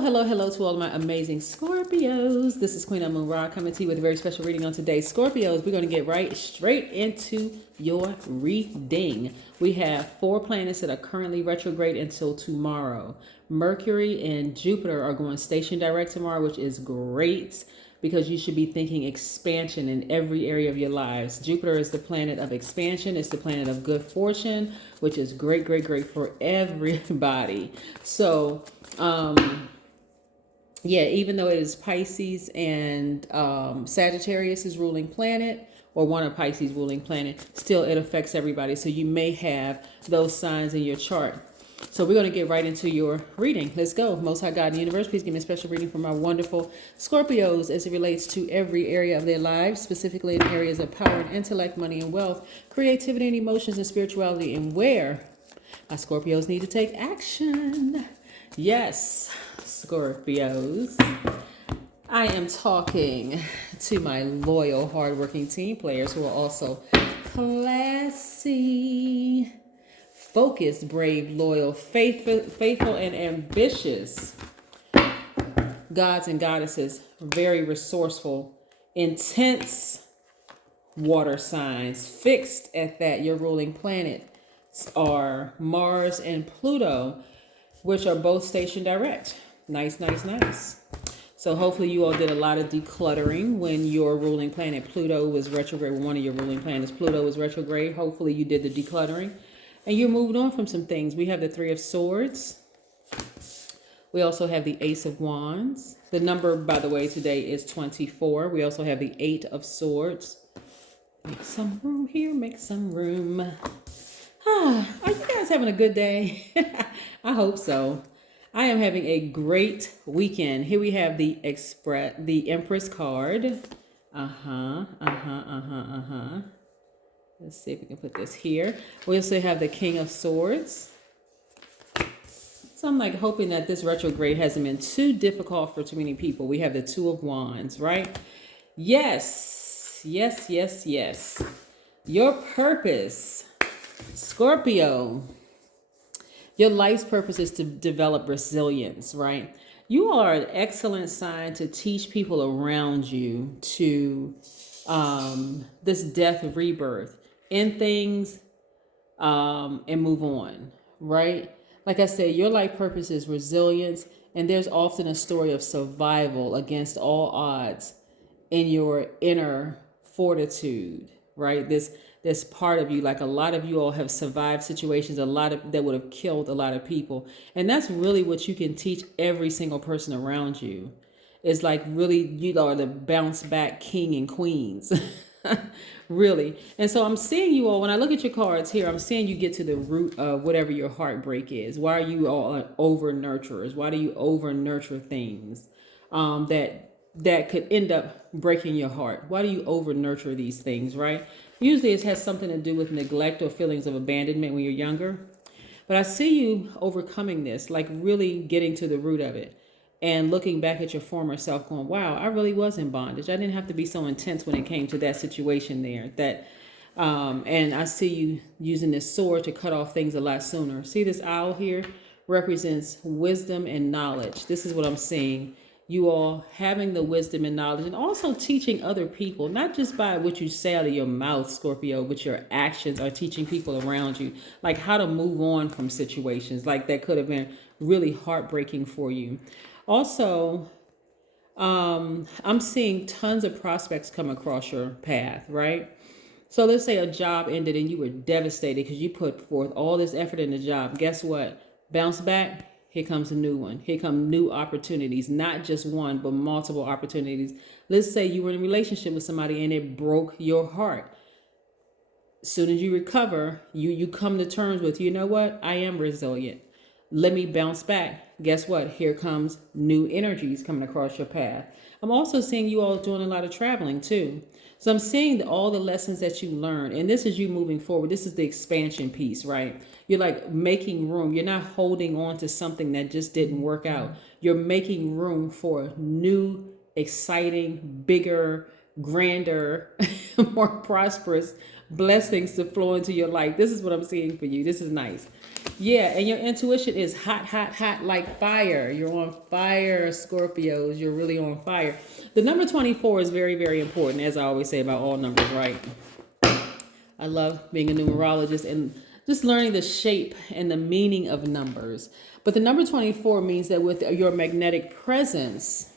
Hello to all of my amazing Scorpios. This is Queen Amun Ra coming to you with a very special reading on today. Scorpios, we're going to get right straight into your reading. We have 4 planets that are currently retrograde until tomorrow. Mercury and Jupiter are going station direct tomorrow, which is great because you should be thinking expansion in every area of your lives. Jupiter is the planet of expansion. It's the planet of good fortune, which is great for everybody. So, yeah, even though it is Pisces and Sagittarius is ruling planet, or one of Pisces ruling planet, still it affects everybody. So you may have those signs in your chart. So we're going to get right into your reading. Let's go. Most High God in the universe, please give me a special reading for my wonderful Scorpios as it relates to every area of their lives, specifically in areas of power and intellect, money and wealth, creativity and emotions and spirituality, and where my Scorpios need to take action. Yes, Scorpios. I am talking to my loyal, hardworking team players who are also classy, focused, brave, loyal, faithful, and ambitious. Gods and goddesses, very resourceful, intense water signs. Fixed at that, your ruling planets are Mars and Pluto, which are both station direct. Nice. So hopefully you all did a lot of decluttering when your ruling planet Pluto was retrograde. One of your ruling planets Pluto was retrograde. Hopefully you did the decluttering and you moved on from some things. We have the 3 of Swords. We also have the Ace of Wands. The number, by the way, today is 24. We also have the 8 of Swords. Make some room here. Make some room. Are you guys having a good day? I hope so. I am having a great weekend. Here we have the Empress card. Let's see if we can put this here. We also have the King of Swords. So I'm like hoping that this retrograde hasn't been too difficult for too many people. We have the 2 of Wands, right? Yes. Your purpose, Scorpio. Your life's purpose is to develop resilience, right? You are an excellent sign to teach people around you to this death of rebirth, end things and move on, right? Like I said, your life purpose is resilience, and there's often a story of survival against all odds in your inner fortitude, right? This part of you, like a lot of you all have survived situations, that would have killed a lot of people. And that's really what you can teach every single person around you. It's like really, you are the bounce back king and queens, really. And so I'm seeing you all, when I look at your cards here, I'm seeing you get to the root of whatever your heartbreak is. Why are you all over nurturers? Why do you over nurture things that could end up breaking your heart? Why do you over nurture these things, right? Usually it has something to do with neglect or feelings of abandonment when you're younger. But I see you overcoming this, like really getting to the root of it and looking back at your former self going, wow, I really was in bondage. I didn't have to be so intense when it came to that situation there. And I see you using this sword to cut off things a lot sooner. See this owl here represents wisdom and knowledge. This is what I'm seeing. You all having the wisdom and knowledge and also teaching other people, not just by what you say out of your mouth, Scorpio, but your actions are teaching people around you, like how to move on from situations like that could have been really heartbreaking for you. Also, I'm seeing tons of prospects come across your path, right? So let's say a job ended and you were devastated because you put forth all this effort in the job. Guess what? Bounce back. Here comes a new one. Here come new opportunities, not just one, but multiple opportunities. Let's say you were in a relationship with somebody and it broke your heart. As soon as you recover, you come to terms with, you know what? I am resilient. Let me bounce back. Guess what? Here comes new energies coming across your path. I'm also seeing you all doing a lot of traveling too. So I'm seeing all the lessons that you learned, and this is you moving forward. This is the expansion piece, right? You're like making room. You're not holding on to something that just didn't work out. You're making room for new, exciting, bigger, grander, more prosperous blessings to flow into your life. This is what I'm seeing for you. This is nice. Yeah, and your intuition is hot, hot, hot like fire. You're on fire, Scorpios. You're really on fire. The number 24 is very, very important, as I always say about all numbers, right? I love being a numerologist and just learning the shape and the meaning of numbers. But the number 24 means that with your magnetic presence,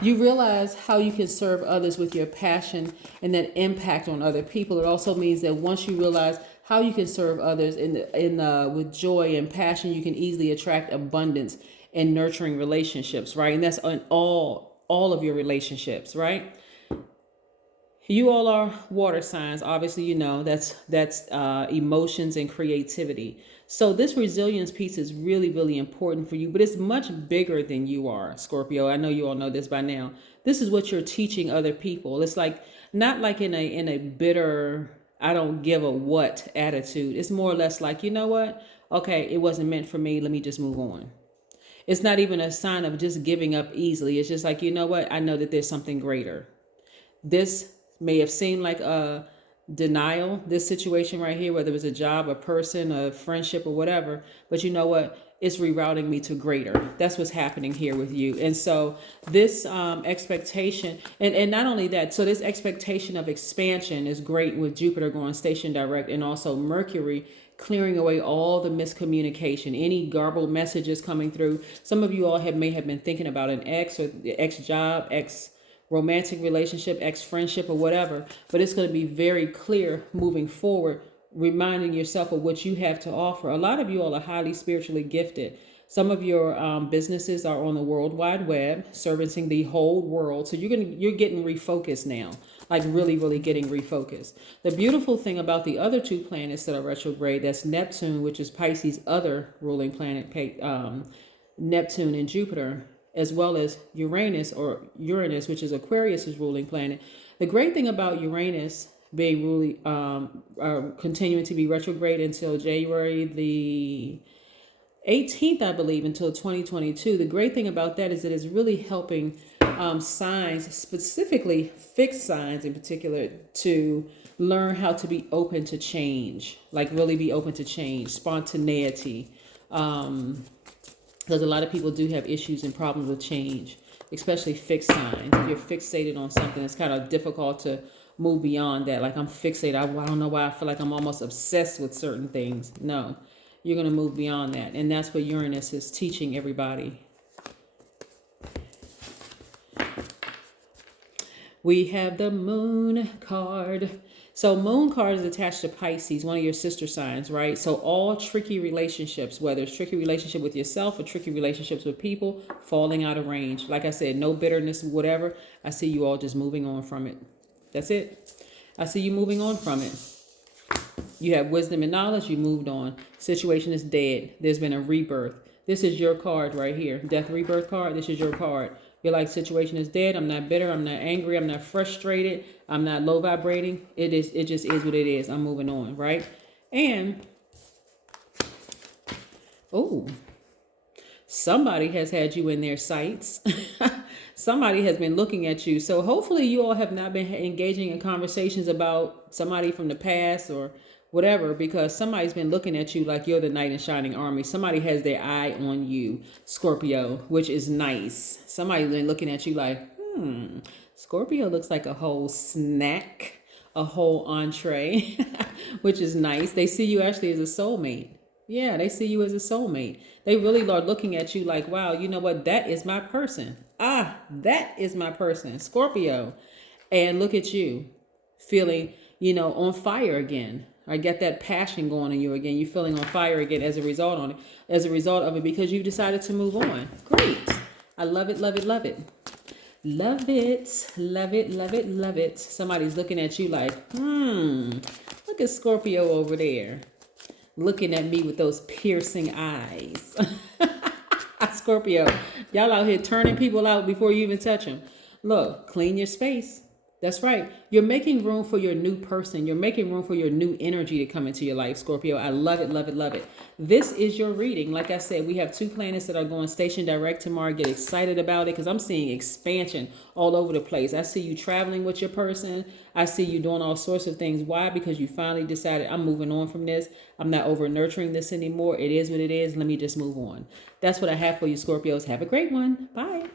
you realize how you can serve others with your passion and that impact on other people. It also means that once you realize how you can serve others with joy and passion, you can easily attract abundance and nurturing relationships, right? And that's on all of your relationships, right? You all are water signs. Obviously, you know that's emotions and creativity. So this resilience piece is really, really important for you, but it's much bigger than you are, Scorpio. I know you all know this by now. This is what you're teaching other people. It's like not like in a bitter, I don't give a what attitude. It's more or less like, you know what? Okay, it wasn't meant for me. Let me just move on. It's not even a sign of just giving up easily. It's just like, you know what? I know that there's something greater. This may have seemed like a denial, this situation right here, whether it was a job, a person, a friendship, or whatever. But you know what? It's rerouting me to greater. That's what's happening here with you. And so this expectation, and not only that, so this expectation of expansion is great with Jupiter going station direct, and also Mercury clearing away all the miscommunication, any garbled messages coming through. Some of you all may have been thinking about an ex or ex job, ex romantic relationship, ex friendship, or whatever, but it's going to be very clear moving forward, reminding yourself of what you have to offer. A lot of you all are highly spiritually gifted. Some of your businesses are on the World Wide Web, servicing the whole world. So you're getting refocused now, like really, really getting refocused. The beautiful thing about the other two planets that are retrograde, that's Neptune, which is Pisces' other ruling planet, Neptune and Jupiter, as well as Uranus, which is Aquarius's ruling planet. The great thing about Uranus being really continuing to be retrograde until January the 18th, I believe, until 2022. The great thing about that is that it's really helping signs, specifically fixed signs in particular, to learn how to be open to change, like really be open to change, spontaneity. Because a lot of people do have issues and problems with change, especially fixed signs. If you're fixated on something, it's kind of difficult to move beyond that. Like I'm fixated. I don't know why I feel like I'm almost obsessed with certain things. No, you're going to move beyond that. And that's what Uranus is teaching everybody. We have the Moon card. So Moon card is attached to Pisces, one of your sister signs, right? So all tricky relationships, whether it's tricky relationship with yourself or tricky relationships with people, falling out of range. Like I said, no bitterness, whatever. I see you all just moving on from it. That's it. I see you moving on from it. You have wisdom and knowledge. You moved on. Situation is dead. There's been a rebirth. This is your card right here. Death rebirth card. This is your card. You're like, situation is dead. I'm not bitter. I'm not angry. I'm not frustrated. I'm not low vibrating. It just is what it is. I'm moving on, right? And, oh, somebody has had you in their sights. Somebody has been looking at you. So hopefully you all have not been engaging in conversations about somebody from the past or whatever, because somebody's been looking at you like you're the knight in shining armor. Somebody has their eye on you, Scorpio, which is nice. Somebody's been looking at you like, Scorpio looks like a whole snack, a whole entree, which is nice. They see you actually as a soulmate. Yeah, they see you as a soulmate. They really are looking at you like, wow, you know what? That is my person. That is my person, Scorpio. And look at you feeling, on fire again. I get that passion going in you again. You're feeling on fire again as a result of it, because you decided to move on. Great. I love it, love it, love it. Love it, love it, love it, love it. Somebody's looking at you like, look at Scorpio over there, looking at me with those piercing eyes. Scorpio, y'all out here turning people out before you even touch them. Look, clean your space. That's right. You're making room for your new person. You're making room for your new energy to come into your life, Scorpio. I love it, love it, love it. This is your reading. Like I said, we have 2 planets that are going station direct tomorrow. Get excited about it because I'm seeing expansion all over the place. I see you traveling with your person. I see you doing all sorts of things. Why? Because you finally decided, I'm moving on from this. I'm not over nurturing this anymore. It is what it is. Let me just move on. That's what I have for you, Scorpios. Have a great one. Bye.